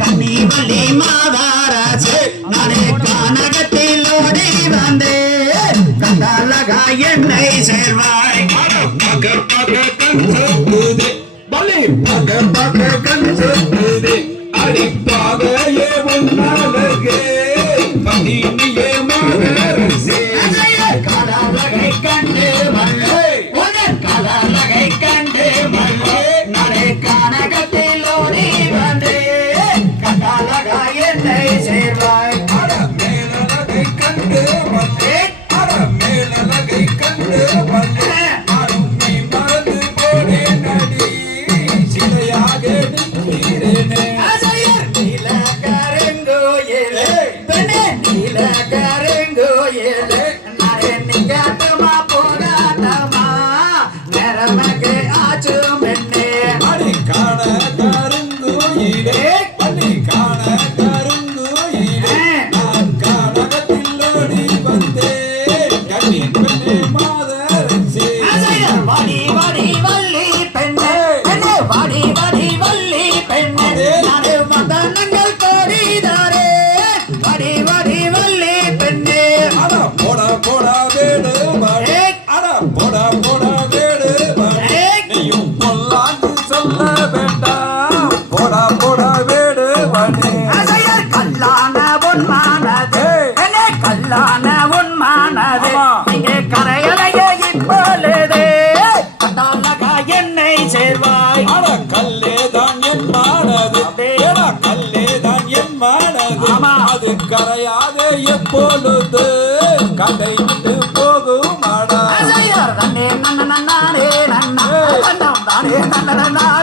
கண்ணி வள்ளி மாதாராசு நானே கானகத்தில் ஓடி வந்தே கண்டாலகா என்னை சேர்வாய் பக பக கண் சொக்குதே பலி பக பக கண் சொக்குதே அடிப்பாக ஏ உன்னழகே பதினியே மகரசே கடாலகை கண்டு மல்லே உனன் கடாலகை கண்டு மல்லே நானே கானகத்தில் ஓடி வந்தே கண்டாலகா என்னை சேர்வாய் அட மேலழகை கண்டு வந்தே அட மேலழகை கண்டு வந்தே அருமை மறந்து போனே நடி சிலையாக நிற்கிறேனே நீல கருங்கோயிலே பெண்ணே நீல கருங்கோயிலே நானே நிகாட்டமா போராட்டமா நேரமக்கு ஆச்சு மென்னே அடி காண கருங்கோயிலே அடி காண கருங்கோயிலே நான் கானகத்தில் ஓடி வந்தேன் கண்ணி பெண்ணே மாதரசே வாடி வாடி வள்ளி பெண்ணே பெண்ணே வாடி வாடி வள்ளி பெண்ணே நானே வந்தனங்கள் கோடிதாரே வாடி வாடி வள்ளி பெண்ணே அட போடா போடா வேடு மழை அட போடா போடா வேடு மழை நீயும் பொல்லாங்கு சொல்ல வேண்டாம் போடா போடா வேடு மழை அசையர் கல்லான உன்மானது என்னே கல்லான உன்மானது இங்கே கரையலையே இப்பொழுது கண்டாலகா என்னை சேர்வாய் அட கல்லேதான் என் மானது ஏட கல்லேதான் என் மானது அது கரையாதே எப்பொழுது கதை விட்டு போகும் அடா அசையர் தன்னே நன்ன நன்னாரே நன்னா நன்னம் தானே நன்ன நன்னாரே